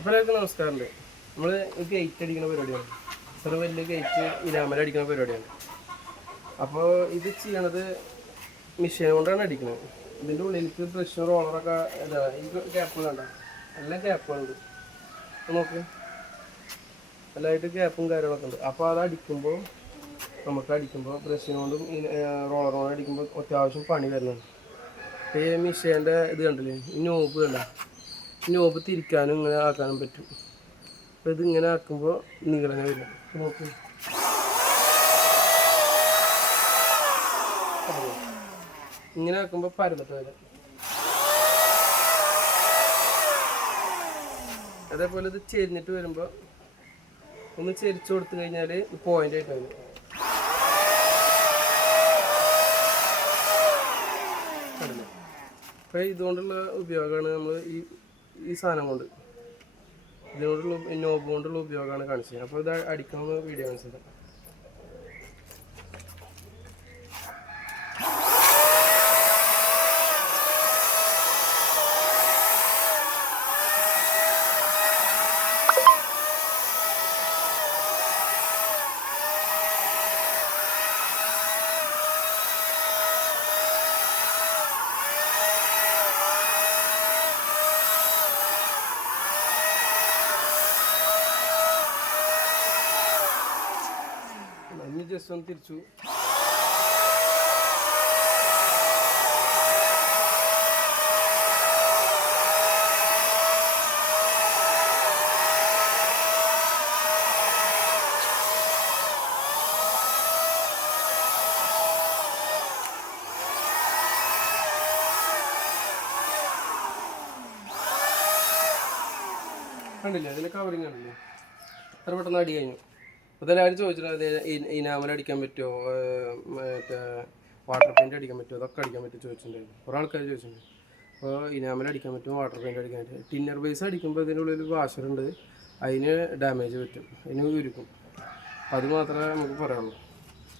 അപ്പോൾ എല്ലാവർക്കും നമസ്കാരമുണ്ട്. നമ്മൾ ഗേറ്റ് അടിക്കുന്ന പരിപാടിയാണ്. ഒരു വലിയ ഗേറ്റ് ഇനാമൽ അടിക്കുന്ന പരിപാടിയാണ്. അപ്പോൾ ഇത് ചെയ്യണത് മെഷീൻ കൊണ്ടാണ് അടിക്കുന്നത്. ഇതിൻ്റെ ഉള്ളിലേക്ക് ബ്രഷ് റോളറൊക്കെ ഇതാ ഈ ഗ്യാപ്പുകളുണ്ട, എല്ലാ ഗ്യാപ്പുകളുണ്ട്. നോക്ക്, എല്ലായിട്ട് ഗ്യാപ്പും കാര്യങ്ങളൊക്കെ ഉണ്ട്. അപ്പോൾ അത് അടിക്കുമ്പോൾ ബ്രഷിനോണ്ടും റോളറോണ്ടും അടിക്കുമ്പോൾ അത്യാവശ്യം പണി വരുന്നുണ്ട്. ഈ മെഷീൻ്റെ ഇത് കണ്ടില്ലേ, ഈ നോബ് കണ്ട, നോബ് തിരിക്കാനും ഇങ്ങനെ ആക്കാനും പറ്റും. അപ്പോൾ ഇതിങ്ങനെ ആക്കുമ്പോൾ നീളനെ വരില്ല. നോക്ക്, ഇങ്ങനെ ആക്കുമ്പോൾ പരന്നിട്ട് വരാം. അതേപോലെ ഇത് ചെരിഞ്ഞിട്ട് വരുമ്പോൾ ഒന്ന് ചെരിച്ചു കൊടുത്തു കഴിഞ്ഞാൽ പോയിന്റ് ആയിട്ട് വരും. അപ്പോൾ ഇതുകൊണ്ടുള്ള ഉപയോഗമാണ് നമ്മൾ ഈ സാധനം കൊണ്ട്, ഇതിനോടുള്ള നോബ് കൊണ്ടുള്ള ഉപയോഗമാണ് കാണിച്ചത്. അപ്പോൾ ഇത് അടിക്കാവുന്ന വീഡിയോ കാണിച്ചത്. ഇനി ജസ്റ്റ് ഒന്ന് തിരിച്ചു. കണ്ടില്ലേ, അതിൽ കവറിങ് കണ്ടില്ലേ, അത്ര പെട്ടെന്ന് അടി കഴിഞ്ഞു. അപ്പോൾ എല്ലാവരും ചോദിച്ചിട്ടുണ്ട് ഇനാമൽ അടിക്കാൻ പറ്റുമോ, മറ്റേ വാട്ടർ പെയിൻറ്റ് അടിക്കാൻ പറ്റുമോ, അതൊക്കെ അടിക്കാൻ പറ്റുമോ ചോദിച്ചിട്ടുണ്ടായിരുന്നു. കുറേ ആൾക്കാർ ചോദിച്ചിട്ടുണ്ട്. അപ്പോൾ ഇനാമൽ അടിക്കാൻ പറ്റും, വാട്ടർ പെയിൻറ്റ് അടിക്കാൻ പറ്റും. ടിന്നർ ബേസ് അടിക്കുമ്പോൾ ഇതിനുള്ളിൽ വാഷറുണ്ട്, അതിന് ഡാമേജ് പറ്റും, അതിന് ഉരുക്കും. അത് മാത്രമേ നമുക്ക് പറയാനുള്ളൂ.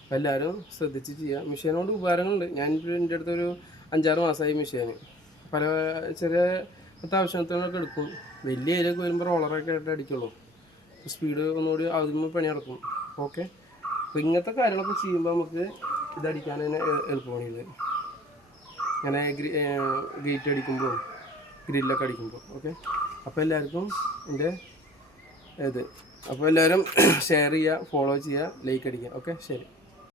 അപ്പോൾ എല്ലാവരും ശ്രദ്ധിച്ച് ചെയ്യുക. മെഷീൻ കൊണ്ട് ഉപകാരങ്ങളുണ്ട്. ഞാനിപ്പോൾ എൻ്റെ അടുത്തൊരു 5-6 മാസമായി മെഷീന്. പല ചെറിയ ആവശ്യത്തിനൊക്കെ എടുക്കും. വലിയ ഏരിയൊക്കെ വരുമ്പോൾ റോളറൊക്കെ ആയിട്ട് അടിക്കുള്ളൂ. സ്പീഡ് ഒന്നുകൂടി ആദ്യമേ പണി നടക്കും. ഓക്കെ, അപ്പോൾ ഇങ്ങനത്തെ കാര്യങ്ങളൊക്കെ ചെയ്യുമ്പോൾ നമുക്ക് ഇതടിക്കാൻ തന്നെ എളുപ്പമാണിത്. ഇങ്ങനെ ഗേറ്റ് അടിക്കുമ്പോൾ, ഗ്രില്ലൊക്കെ അടിക്കുമ്പോൾ. ഓക്കെ, അപ്പോൾ എല്ലാവർക്കും എൻ്റെ അപ്പോൾ എല്ലാവരും ഷെയർ ചെയ്യുക, ഫോളോ ചെയ്യുക, ലൈക്ക് അടിക്കുക. ഓക്കെ, ശരി.